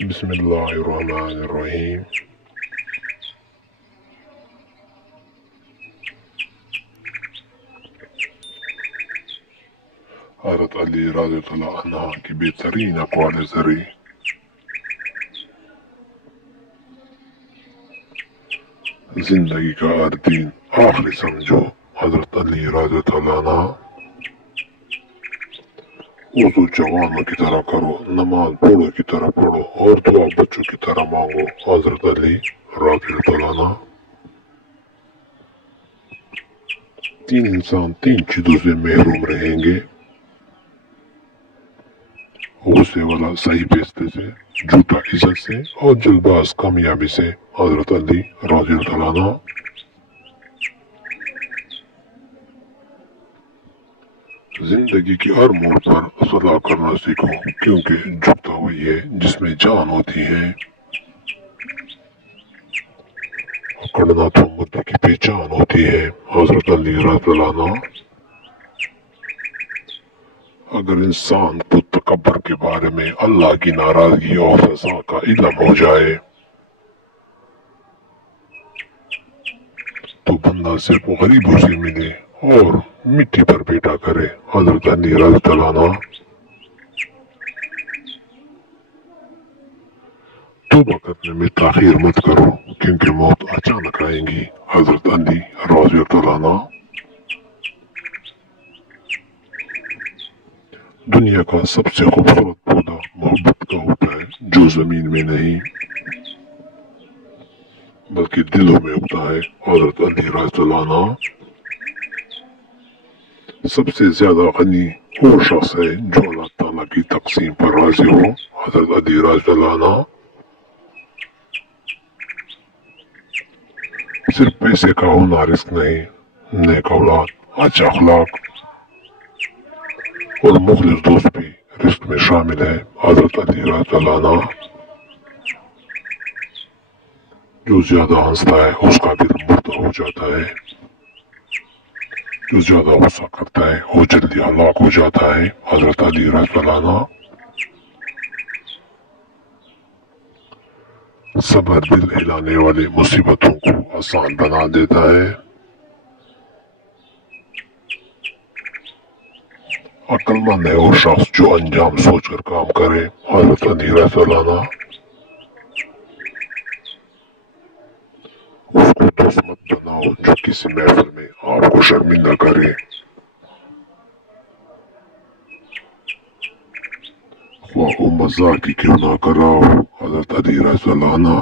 بسم الله الرحمن الرحیم. حضرت علی رضی اللہ عنہ کی بہترین اقوال زری. زندگی کا ہر دن آخری سمجھو حضرت علی رضی اللہ عنہ. وضو جوانوں کی طرح کرو، نماز بوڑھوں کی طرح پڑھو اور دعا بچوں کی طرح مانگو. حضرت علی رضی اللہ عنہ. تین انسان تین چیزوں سے محروم رہیں گے: غصے والا صحیح فیصلے سے، جھوٹا عزت سے اور جلد باز کامیابی سے. حضرت علی رضی اللہ عنہ. زندگی کے ہر موڑ پر صلاح کرنا سیکھو، کیونکہ جھکتا وہی ہے جس میں جان ہوتی ہے. اکڑنا تو مردے کی پہچان ہوتی ہے. حضرت علی رضی اللہ عنہ. اگر انسان کو تکبر کے بارے میں اللہ کی ناراضگی اور سزا کا علم ہو جائے تو بندہ صرف غریبوں سے ملے اور مٹی پر بیٹا کرے. حضرت علی رضی اللہ عنہ. توبہ کرنے میں تاخیر مت کرو کیونکہ موت اچانک آئیں گی. حضرت علی رضی اللہ عنہ. دنیا کا سب سے خوبصورت پودا محبت کا ہوتا ہے، جو زمین میں نہیں بلکہ دلوں میں اگتا ہے. حضرت علی رضی اللہ عنہ. سب سے زیادہ غنی وہ شخص ہے جو اللہ تعالیٰ کی تقسیم پر راضی ہو. حضرت علی رضی اللہ عنہ. صرف پیسے کا ہونا رزق نہیں، نیک اولاد، اچھا اخلاق اور مخلص دوست بھی رزق میں شامل ہے. حضرت علی رضی اللہ عنہ. جو زیادہ ہنستا ہے اس کا دل مردہ ہو جاتا ہے، جو زیادہ غصہ کرتا ہے وہ جلدی ہلاک ہو جاتا ہے. حضرت علی رضی اللہ عنہ. صبر دل ہلانے والی مصیبتوں کو آسان بنا دیتا ہے. عقل مند ہے وہ شخص جو انجام سوچ کر کام کرے. حضرت علی رضی اللہ عنہ. اس کو دوست مت بناؤ جو کسی محفل میں آپ کو شرمندہ کرے. خواہ وہ مزاح کی کیوں نہ کراؤ. حضرت علی رضی اللہ عنہ.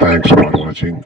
Thanks for watching.